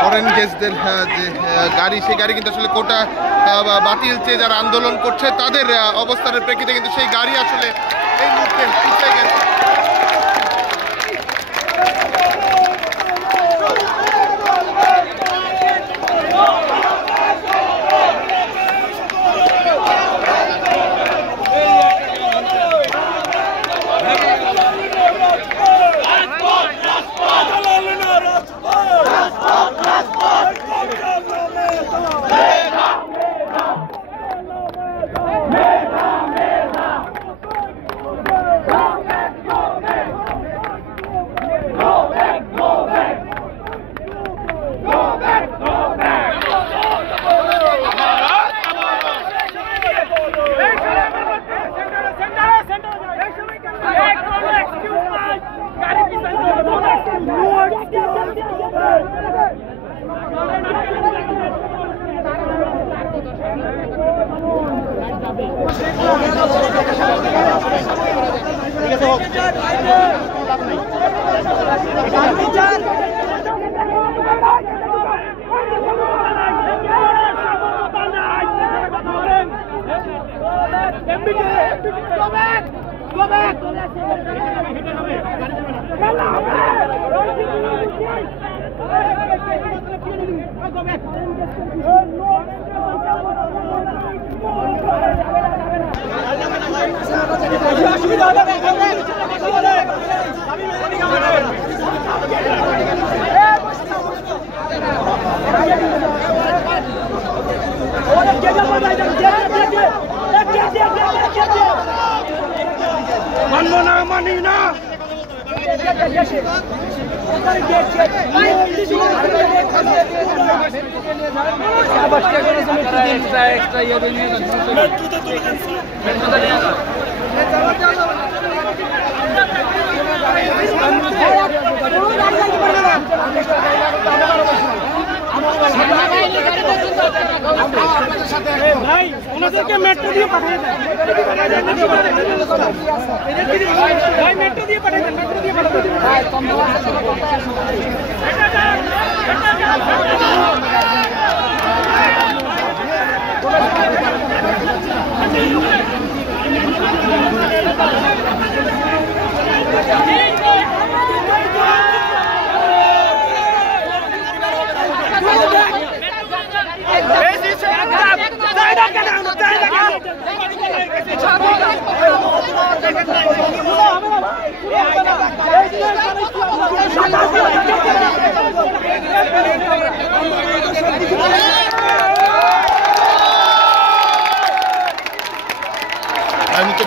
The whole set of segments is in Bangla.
ফরেন গেস্টদের যে গাড়ি, সেই গাড়ি কিন্তু আসলে কোটা বাতিল চেয়ে যারা আন্দোলন করছে তাদের অবস্থানের প্রেক্ষিতে কিন্তু সেই গাড়ি আসলে এই মুহূর্তে পিছিয়ে গেছে।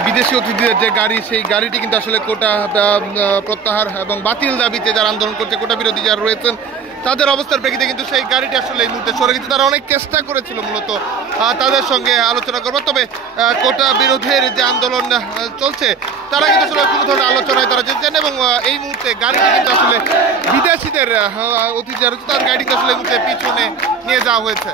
বিদেশি অতিথিদের যে গাড়ি, সেই গাড়িটি কিন্তু আসলে কোটা প্রত্যাহার এবং বাতিল দাবিতে যারা আন্দোলন করছে, কোটা বিরোধী যারা রয়েছেন তাদের অবস্থার প্রেক্ষিতে কিন্তু সেই গাড়িটি আসলে এই মুহূর্তে সরে গেছে। তারা অনেক চেষ্টা করেছিল মূলত তাদের সঙ্গে আলোচনা করবো, তবে কোটা বিরোধের যে আন্দোলন চলছে তারা কিন্তু আসলে কোনো ধরনের আলোচনায় তারা যেতেন এবং এই মুহূর্তে গাড়িটি কিন্তু আসলে বিদেশিদের অতিথি যারা রয়েছে তার গাড়িটি আসলে এই মুহূর্তে পিছনে নিয়ে যাওয়া হয়েছে।